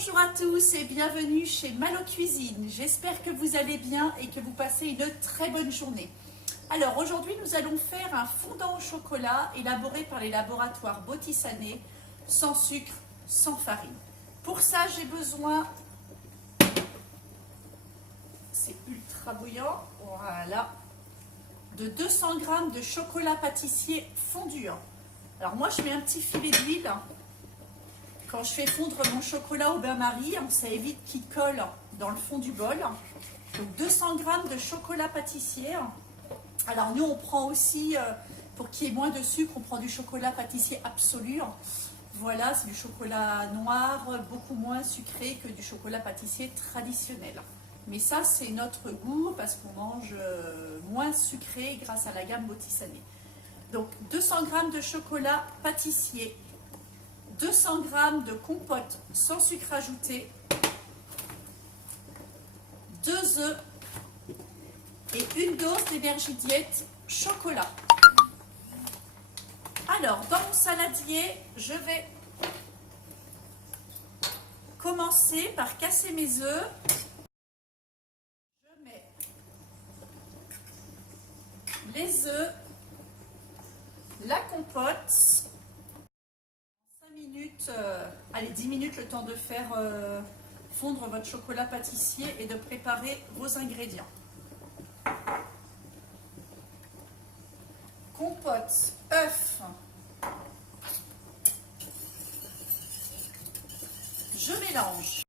Bonjour à tous et bienvenue chez Malo Cuisine. J'espère que vous allez bien et que vous passez une très bonne journée. Alors aujourd'hui nous allons faire un fondant au chocolat élaboré par les laboratoires Bottisané, sans sucre, sans farine. Pour ça j'ai besoin, c'est ultra bouillant, voilà, de 200 g de chocolat pâtissier fondu. Alors moi je mets un petit filet d'huile. Quand je fais fondre mon chocolat au bain-marie, ça évite qu'il colle dans le fond du bol. Donc 200 g de chocolat pâtissier. Alors nous on prend aussi, pour qu'il y ait moins de sucre, on prend du chocolat pâtissier absolu. Voilà, c'est du chocolat noir, beaucoup moins sucré que du chocolat pâtissier traditionnel. Mais ça c'est notre goût parce qu'on mange moins sucré grâce à la gamme Bottisané. Donc 200 g de chocolat pâtissier, 200 g de compote sans sucre ajouté, 2 œufs et une dose d'énergie diète chocolat. Alors, dans mon saladier, je vais commencer par casser mes œufs. Je mets les œufs, la compote. 10 minutes le temps de faire fondre votre chocolat pâtissier et de préparer vos ingrédients. Compote, œuf. Je mélange.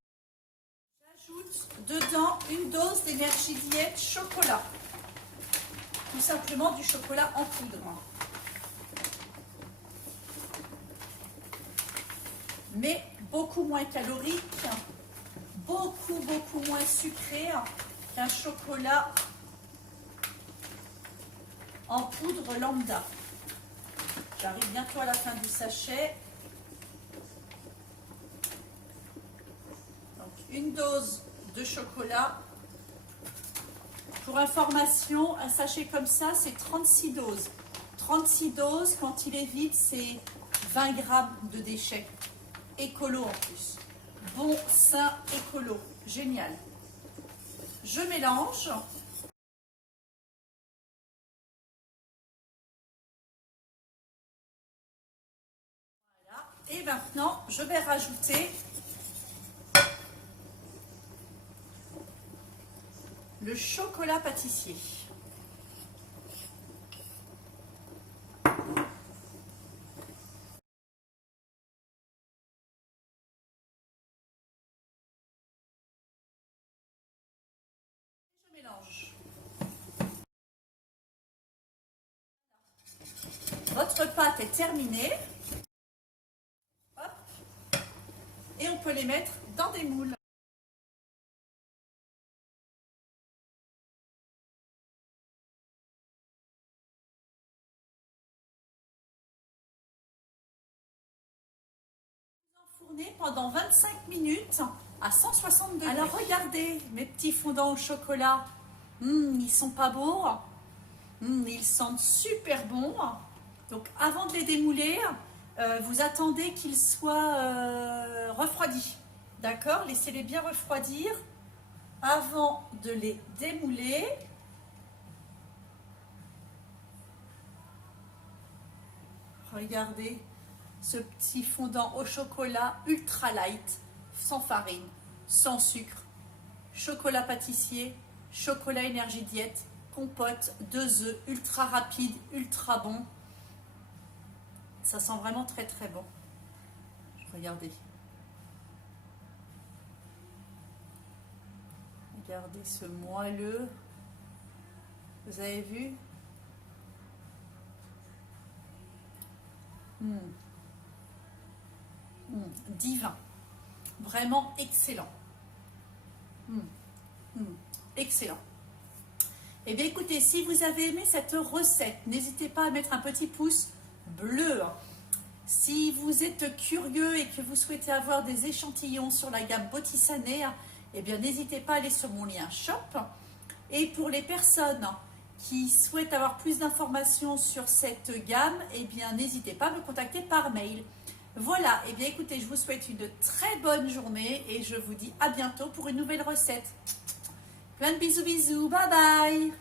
J'ajoute dedans une dose d'énergie diète chocolat. Tout simplement du chocolat en poudre. Mais beaucoup moins calorique, beaucoup moins sucré qu'un chocolat en poudre lambda. J'arrive bientôt à la fin du sachet. Donc une dose de chocolat. Pour information, un sachet comme ça, c'est 36 doses. 36 doses, quand il est vide, c'est 20 g de déchets. Écolo en plus. Bon, sain, écolo. Génial. Je mélange. Voilà. Et maintenant, je vais rajouter le chocolat pâtissier. Mélange. Votre pâte est terminée. Hop. Et on peut les mettre dans des moules. Enfourner pendant 25 minutes à 160 degrés. Alors regardez mes petits fondants au chocolat. Ils sont pas beaux. Ils sentent super bon. Donc avant de les démouler, vous attendez qu'ils soient refroidis. D'accord? Laissez-les bien refroidir avant de les démouler. Regardez ce petit fondant au chocolat ultra light, sans farine, sans sucre, chocolat pâtissier, chocolat énergie diète, compote, 2 œufs, ultra rapide, ultra bon. Ça sent vraiment très bon. Regardez. Regardez ce moelleux. Vous avez vu? Divin. Vraiment excellent. Excellent. Et bien écoutez, si vous avez aimé cette recette, n'hésitez pas à mettre un petit pouce bleu. Si vous êtes curieux et que vous souhaitez avoir des échantillons sur la gamme Bottisané, eh bien n'hésitez pas à aller sur mon lien shop. Et pour les personnes qui souhaitent avoir plus d'informations sur cette gamme, eh bien n'hésitez pas à me contacter par mail. Voilà, et bien écoutez, je vous souhaite une très bonne journée et je vous dis à bientôt pour une nouvelle recette. Plein de bisous bisous, bye bye.